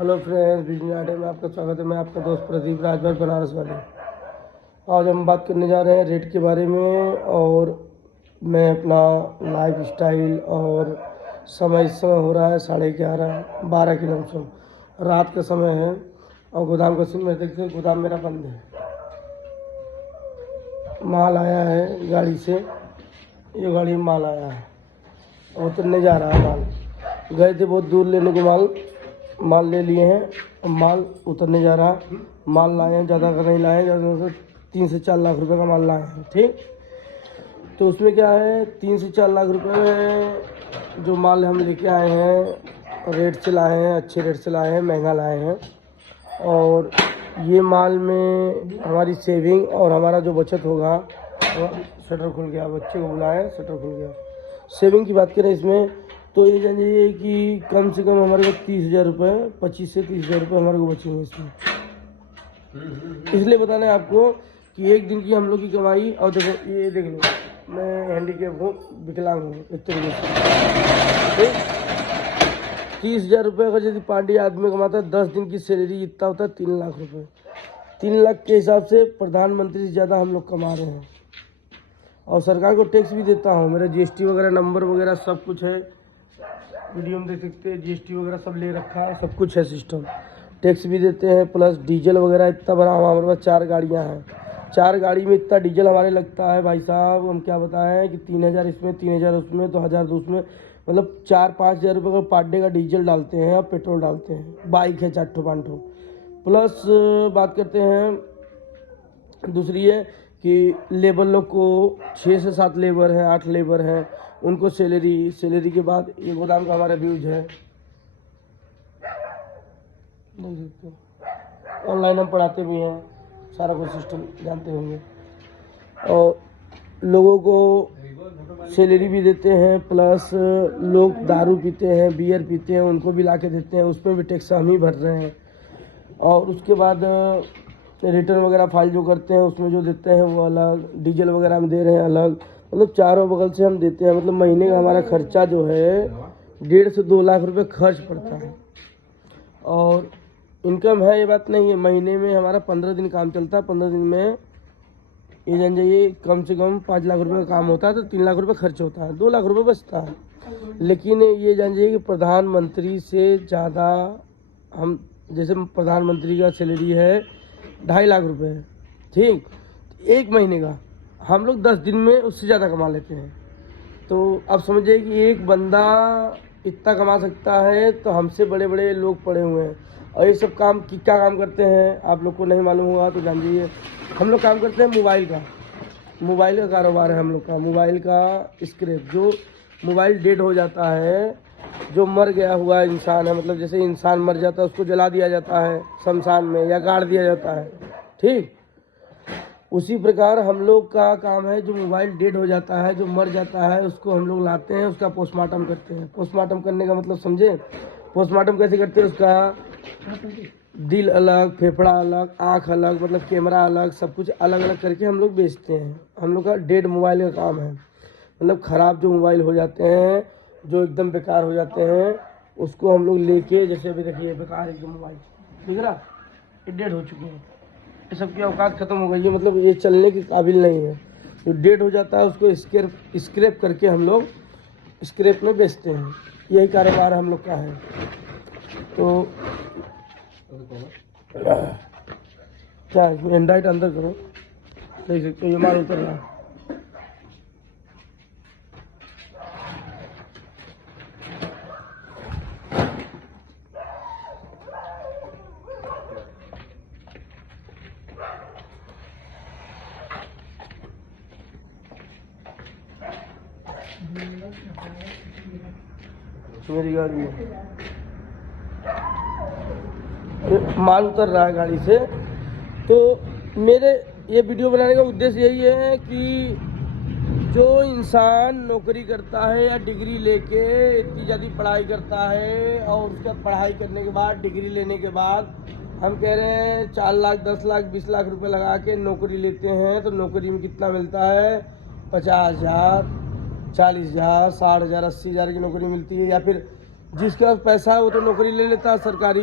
Hello friends, business idea में आपका स्वागत है। मैं आपका दोस्त प्रदीप राजभर बनारस वाले। आज हम बात करने जा रहे हैं रेट के बारे में, और मैं अपना लाइफ स्टाइल और समय, इस समय हो रहा है 11:30 के लमसम रात का समय है, और गोदाम का सीन में देखते हैं। गोदाम मेरा बंद है, माल आया है गाड़ी से, ये गाड़ी में माल आया है, उतरने जा रहा है माल। गए थे बहुत दूर लेने को, माल ले लिए हैं, अब माल उतरने जा रहा। माल लाए हैं, ज़्यादा का नहीं लाए, ज़्यादा से 3 से 4 लाख रुपए का माल लाए हैं। ठीक, तो उसमें क्या है, 3 से 4 लाख रुपए में जो माल हम लेके आए हैं, रेट से लाए हैं, अच्छे रेट से लाए हैं, महंगा लाए हैं। और ये माल में हमारी सेविंग और हमारा जो बचत होगा, शटर खुल गया, बच्चे को बुलाया, शटर खुल गया। सेविंग की बात करें इसमें, तो ये जानिए कि कम से कम हमारे को 30,000 रुपये, 25 से 30,000 रुपये हमारे को बचेंगे इसमें। इसलिए बताना है आपको कि एक दिन की हम लोग की कमाई, और देखो ये देख लो, मैं हैंडीकैप हूँ, विकलांग हूँ एक तरीके से। 30,000 रुपये अगर यदि पांडी आदमी कमाता है, 10 दिन की सैलरी इतना होता है 3 लाख रुपये। 3 लाख के हिसाब से प्रधानमंत्री से ज़्यादा हम लोग कमा रहे हैं। और सरकार को टैक्स भी देता हूँ, मेरा GST वगैरह नंबर वगैरह सब कुछ है, वीडियो में देख सकते हैं। GST वगैरह सब ले रखा है, सब कुछ है सिस्टम। टैक्स भी देते हैं, प्लस डीजल वगैरह इतना भरा हुआ। हमारे पास 4 गाड़ियाँ हैं, 4 गाड़ी में इतना डीजल हमारे लगता है भाई साहब, हम क्या बताएं कि 3,000 इसमें, 3,000 उसमें, तो 1,000 उसमें, मतलब 4-5 हज़ार रुपये का पर डे का डीजल डालते हैं और पेट्रोल डालते हैं। बाइक है 4 ठो 5 ठो। प्लस बात करते हैं दूसरी है कि लेबर लोग को 6 से 7 लेबर हैं, 8 लेबर हैं, उनको सैलरी के बाद ये गोदाम का हमारा व्यूज है, देख सकते हो। ऑनलाइन हम पढ़ाते भी हैं, सारा कुछ सिस्टम जानते होंगे। और लोगों को सैलरी भी देते हैं, प्लस लोग दारू पीते हैं, बियर पीते हैं, उनको भी ला के देते हैं, उस पर भी टैक्स हम ही भर रहे हैं। और उसके बाद रिटर्न वगैरह फाइल जो करते हैं, उसमें जो देते हैं वो अलग, डीजल वगैरह हम दे रहे हैं अलग, मतलब चारों बगल से हम देते हैं। मतलब महीने का हमारा खर्चा जो है 1.5 से 2 लाख रुपए खर्च पड़ता है। और इनकम है, ये बात नहीं है, महीने में हमारा 15 दिन काम चलता है। 15 दिन में ये जान जाइए कम से कम 5 लाख रुपए का काम होता है, तो 3 लाख रुपए खर्च होता है, 2 लाख रुपए बचता है। लेकिन ये जान जाइए कि प्रधानमंत्री से ज़्यादा हम, जैसे प्रधानमंत्री का सैलरी है 2.5 लाख रुपए है, ठीक, एक महीने का हम लोग 10 दिन में उससे ज़्यादा कमा लेते हैं। तो अब समझिए कि एक बंदा इतना कमा सकता है, तो हमसे बड़े बड़े लोग पड़े हुए हैं। और ये सब काम क्या काम करते हैं आप लोग को नहीं मालूम होगा तो जान लीजिए। हम लोग काम करते हैं मोबाइल का कारोबार है हम लोग का। मोबाइल का स्क्रैप, जो मोबाइल डेड हो जाता है, जो मर गया हुआ इंसान है, मतलब जैसे इंसान मर जाता है उसको जला दिया जाता है शमशान में, या गाड़ दिया जाता है, ठीक, उसी प्रकार हम लोग का काम है। जो मोबाइल डेड हो जाता है, जो मर जाता है, उसको हम लोग लाते हैं, उसका पोस्टमार्टम करते हैं। पोस्टमार्टम करने का मतलब समझे? पोस्टमार्टम कैसे करते हैं? उसका दिल अलग, फेफड़ा अलग, आँख अलग, मतलब कैमरा अलग, सब कुछ अलग अलग करके हम लोग बेचते हैं। हम लोग का डेड मोबाइल का काम है, मतलब ख़राब जो मोबाइल हो जाते हैं, जो एकदम बेकार हो जाते हैं, उसको हम लोग लेके, जैसे अभी देखिए बेकार एकदम मोबाइल दिख रहा, ये डेड हो चुके हैं, ये सबकी औकात ख़त्म हो गई है, मतलब ये चलने के काबिल नहीं है। जो डेड हो जाता है उसको स्क्रैप करके हम लोग स्क्रैप में बेचते हैं। यही कारोबार हम लोग का है। तो क्या एंड्राइड अंदर करो, देख सकते हो ये माल उतर रहा है। मेरी गाड़ी में माल उतर रहा है गाड़ी से। तो मेरे ये वीडियो बनाने का उद्देश्य यही है कि जो इंसान नौकरी करता है या डिग्री लेके इतनी ज़्यादा पढ़ाई करता है, और उसका पढ़ाई करने के बाद, डिग्री लेने के बाद हम कह रहे हैं 4 लाख 10 लाख 20 लाख रुपए लगा के नौकरी लेते हैं, तो नौकरी में कितना मिलता है? 50,000, 40,000, 60,000, 80,000 की नौकरी मिलती है। या फिर जिसके पास पैसा है वो तो नौकरी ले लेता है सरकारी,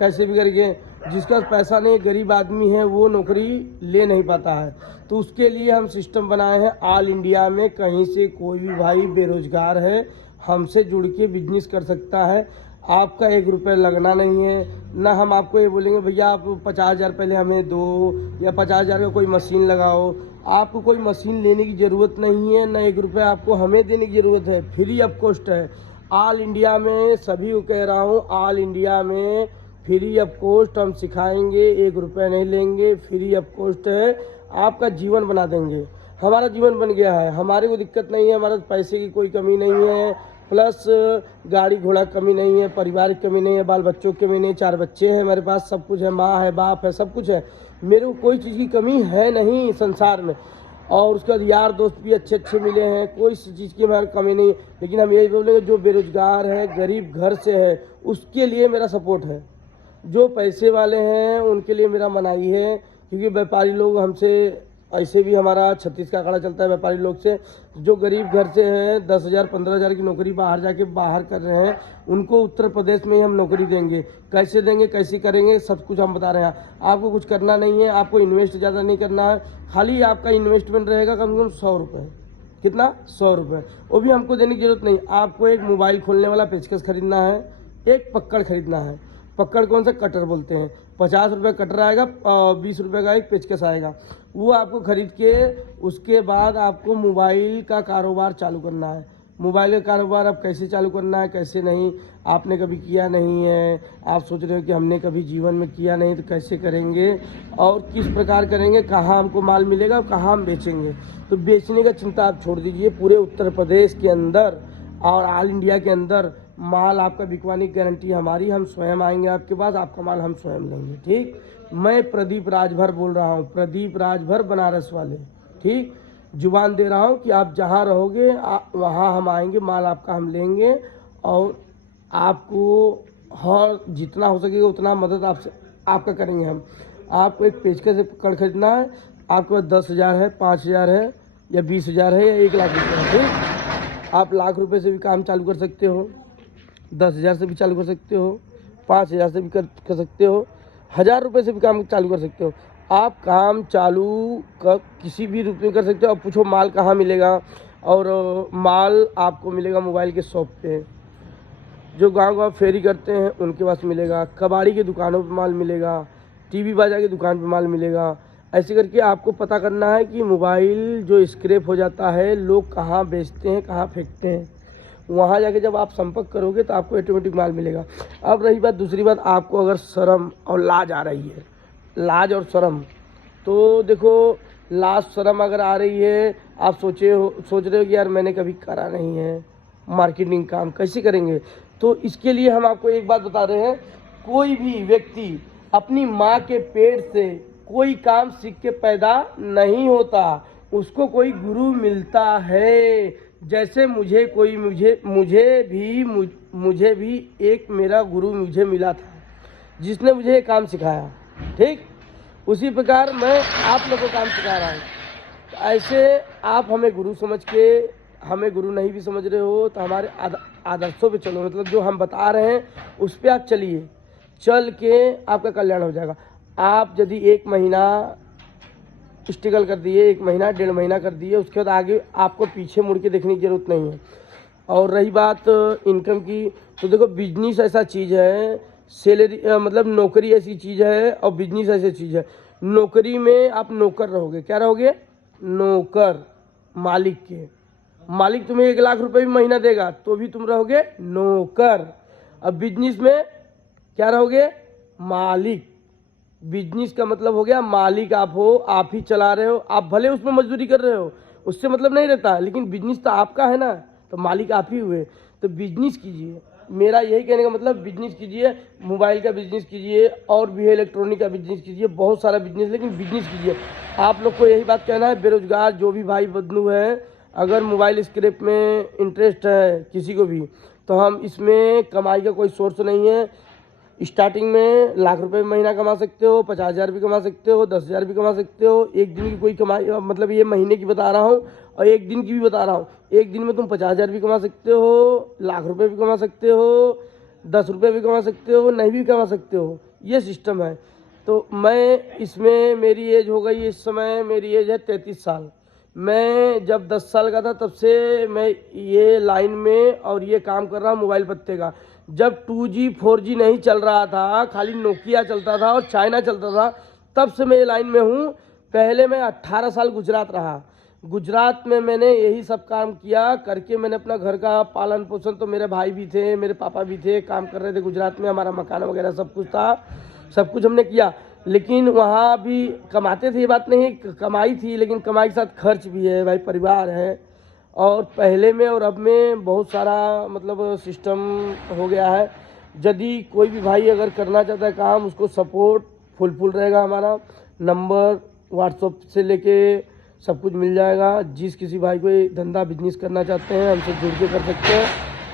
कैसे भी करके। जिसका पैसा नहीं, गरीब आदमी है, वो नौकरी ले नहीं पाता है। तो उसके लिए हम सिस्टम बनाए हैं। ऑल इंडिया में कहीं से कोई भी भाई बेरोजगार है, हमसे जुड़ के बिजनेस कर सकता है। आपका 1 रुपये लगना नहीं है। ना हम आपको ये बोलेंगे भैया आप 50,000 पहले हमें दो, या 50,000 का कोई मशीन लगाओ। आपको कोई मशीन लेने की ज़रूरत नहीं है, ना 1 रुपये आपको हमें देने की ज़रूरत है। फ्री ऑफ कॉस्ट है। ऑल इंडिया में सभी को कह रहा हूँ, ऑल इंडिया में फ्री ऑफ कॉस्ट हम सिखाएंगे। 1 रुपये नहीं लेंगे, फ्री ऑफ कॉस्ट है। आपका जीवन बना देंगे। हमारा जीवन बन गया है, हमारे को दिक्कत नहीं है, हमारे पैसे की कोई कमी नहीं है, प्लस गाड़ी घोड़ा कमी नहीं है, परिवार की कमी नहीं है, बाल बच्चों की कमी नहीं है। 4 बच्चे हैं मेरे पास, सब कुछ है, माँ है, बाप है, सब कुछ है। मेरे को कोई चीज़ की कमी है नहीं संसार में। और उसके बाद यार दोस्त भी अच्छे अच्छे मिले हैं, कोई चीज़ की हमारी कमी नहीं। लेकिन हम यही बोलेंगे, जो बेरोजगार है, गरीब घर से है, उसके लिए मेरा सपोर्ट है। जो पैसे वाले हैं उनके लिए मेरा मनाही है, क्योंकि व्यापारी लोग हमसे, ऐसे भी हमारा 36 का आंकड़ा चलता है व्यापारी लोग से। जो गरीब घर से हैं, 10,000 15,000 की नौकरी बाहर जाके बाहर कर रहे हैं, उनको उत्तर प्रदेश में ही हम नौकरी देंगे। कैसे देंगे, कैसे करेंगे, सब कुछ हम बता रहे हैं। आपको कुछ करना नहीं है, आपको इन्वेस्ट ज़्यादा नहीं करना है। खाली आपका इन्वेस्टमेंट रहेगा कम से कम 100 रुपये। कितना? 100 रुपये। वो भी हमको देने की जरूरत नहीं। आपको एक मोबाइल खोलने वाला पेचकस खरीदना है, एक पक्कड़ खरीदना है। पक्कड़ कौन सा? कटर बोलते हैं। 50 रुपये कटर आएगा, 20 रुपये का एक पेचकस आएगा। वो आपको खरीद के उसके बाद आपको मोबाइल का कारोबार चालू करना है। मोबाइल का कारोबार अब कैसे चालू करना है, कैसे नहीं, आपने कभी किया नहीं है। आप सोच रहे हो कि हमने कभी जीवन में किया नहीं, तो कैसे करेंगे और किस प्रकार करेंगे, कहाँ हमको माल मिलेगा और कहाँ हम बेचेंगे। तो बेचने का चिंता आप छोड़ दीजिए। पूरे उत्तर प्रदेश के अंदर और ऑल इंडिया के अंदर माल आपका बिकवाने की गारंटी हमारी। हम स्वयं आएंगे आपके पास, आपका माल हम स्वयं लेंगे। ठीक। मैं प्रदीप राजभर बोल रहा हूँ, प्रदीप राजभर बनारस वाले। ठीक। जुबान दे रहा हूँ कि आप जहाँ रहोगे वहाँ हम आएंगे, माल आपका हम लेंगे और आपको हर जितना हो सकेगा उतना मदद आपसे आपका करेंगे हम। आपको एक पेचकस से पकड़ खरीदना है, आपके पास 10,000 है, 5,000 है या 20,000 है या 1 लाख रुपये है। ठीक। आप लाख रुपए से भी काम चालू कर सकते हो, 10,000 से भी चालू कर सकते हो, 5,000 से भी कर सकते हो, 1,000 रुपये से भी काम चालू कर सकते हो। आप काम चालू किसी भी रूप में कर सकते हो। अब पूछो माल कहाँ मिलेगा, और माल आपको मिलेगा मोबाइल के शॉप पे। जो गांव फेरी करते हैं उनके पास मिलेगा, कबाड़ी की दुकानों पे माल मिलेगा, टीवी बाजा की दुकान पे माल मिलेगा। ऐसे करके आपको पता करना है कि मोबाइल जो स्क्रैप हो जाता है लोग कहाँ बेचते हैं, कहाँ फेंकते हैं। वहाँ जाके जब आप संपर्क करोगे तो आपको ऑटोमेटिक माल मिलेगा। अब रही बात, दूसरी बात, आपको अगर शर्म और लाज आ रही है, लाज और शर्म, तो देखो लाज शर्म अगर आ रही है, आप सोच रहे हो कि यार मैंने कभी करा नहीं है मार्केटिंग काम, कैसे करेंगे। तो इसके लिए हम आपको एक बात बता रहे हैं, कोई भी व्यक्ति अपनी माँ के पेट से कोई काम सीख के पैदा नहीं होता, उसको कोई गुरु मिलता है। जैसे मुझे भी एक मेरा गुरु मुझे मिला था जिसने मुझे ये काम सिखाया। ठीक। उसी प्रकार मैं आप लोगों को काम सिखा रहा हूँ। तो ऐसे आप हमें गुरु समझ के, हमें गुरु नहीं भी समझ रहे हो तो हमारे आदर्शों पे चलो, मतलब जो हम बता रहे हैं उस पर आप चलिए, चल के आपका कल्याण हो जाएगा। आप यदि 1 महीना स्ट्रगल कर दिए, 1 महीना 1.5 महीना कर दिए, उसके बाद आगे आपको पीछे मुड़ के देखने की ज़रूरत नहीं है। और रही बात इनकम की, तो देखो बिजनेस ऐसा चीज़ है, सैलरी मतलब नौकरी ऐसी चीज़ है और बिजनेस ऐसी चीज़ है। नौकरी में आप नौकर रहोगे, क्या रहोगे? नौकर मालिक के। मालिक तुम्हें 1 लाख रुपए भी महीना देगा तो भी तुम रहोगे नौकर। अब बिजनेस में क्या रहोगे? मालिक। बिजनेस का मतलब हो गया मालिक आप हो, आप ही चला रहे हो। आप भले उसमें मजदूरी कर रहे हो, उससे मतलब नहीं रहता, लेकिन बिजनेस तो आपका है ना, तो मालिक आप ही हुए। तो बिजनेस कीजिए, मेरा यही कहने का मतलब, बिजनेस कीजिए, मोबाइल का बिजनेस कीजिए, और भी है इलेक्ट्रॉनिक का बिजनेस कीजिए, बहुत सारा बिजनेस, लेकिन बिजनेस कीजिए। आप लोग को यही बात कहना है, बेरोजगार जो भी भाई बंधु है, अगर मोबाइल स्क्रैप में इंटरेस्ट है किसी को भी, तो हम इसमें कमाई का कोई सोर्स नहीं है। स्टार्टिंग में लाख रुपए महीना कमा सकते हो, 50,000 भी कमा सकते हो, 10,000 भी कमा सकते हो। एक दिन की कोई कमाई, मतलब ये महीने की बता रहा हूँ और एक दिन की भी बता रहा हूँ। एक दिन में तुम 50,000 भी कमा सकते हो, लाख रुपए भी कमा सकते हो, 10 रुपये भी कमा सकते हो, नहीं भी कमा सकते हो। ये सिस्टम है। तो मैं इसमें, मेरी एज हो गई इस समय, मेरी एज है 33 साल। मैं जब 10 साल का था तब से मैं ये लाइन में और ये काम कर रहा हूँ मोबाइल पत्ते का। जब 2G 4G नहीं चल रहा था, खाली नोकिया चलता था और चाइना चलता था, तब से मैं ये लाइन में हूँ। पहले मैं 18 साल गुजरात रहा। गुजरात में मैंने यही सब काम किया करके मैंने अपना घर का पालन पोषण, तो मेरे भाई भी थे, मेरे पापा भी थे, काम कर रहे थे गुजरात में, हमारा मकान वगैरह सब कुछ था, सब कुछ हमने किया। लेकिन वहाँ भी कमाते थे, ये बात नहीं, कमाई थी, लेकिन कमाई के साथ खर्च भी है भाई, परिवार है। और पहले में और अब में बहुत सारा मतलब सिस्टम हो गया है। यदि कोई भी भाई अगर करना चाहता है काम, उसको सपोर्ट फुल रहेगा। हमारा नंबर व्हाट्सएप से लेके सब कुछ मिल जाएगा। जिस किसी भाई को ये धंधा बिजनेस करना चाहते हैं, हमसे जुड़ के कर सकते हैं।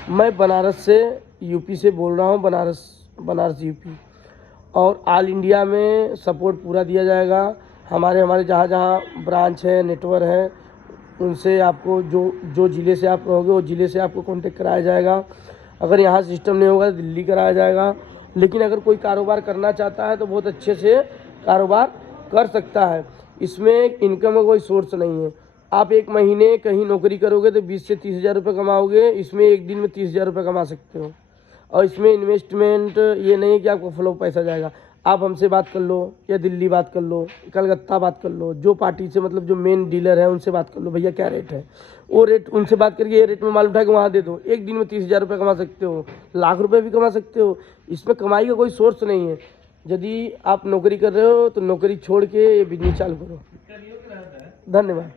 मैं बनारस से, यूपी से बोल रहा हूँ, बनारस यूपी। और ऑल इंडिया में सपोर्ट पूरा दिया जाएगा। हमारे जहाँ जहाँ ब्रांच है, नेटवर्क है, उनसे आपको जो ज़िले से आप रहोगे वो ज़िले से आपको कांटेक्ट कराया जाएगा। अगर यहाँ सिस्टम नहीं होगा तो दिल्ली कराया जाएगा। लेकिन अगर कोई कारोबार करना चाहता है तो बहुत अच्छे से कारोबार कर सकता है। इसमें इनकम का कोई सोर्स नहीं है। आप एक महीने कहीं नौकरी करोगे तो 20 से 30 हज़ार रुपये कमाओगे। इसमें एक दिन में 30 हज़ार रुपये कमा सकते हो। और इसमें इन्वेस्टमेंट ये नहीं है कि आपको फ्लो पैसा जाएगा। आप हमसे बात कर लो, या दिल्ली बात कर लो, कलकत्ता बात कर लो, जो पार्टी से मतलब जो मेन डीलर है उनसे बात कर लो, भैया क्या रेट है, वो रेट उनसे बात करके ये रेट में माल उठा के वहाँ दे दो। एक दिन में 30 हज़ार रुपये कमा सकते हो, लाख रुपये भी कमा सकते हो। इसमें कमाई का कोई सोर्स नहीं है। यदि आप नौकरी कर रहे हो तो नौकरी छोड़ के ये बिजनेस चालू करो। धन्यवाद।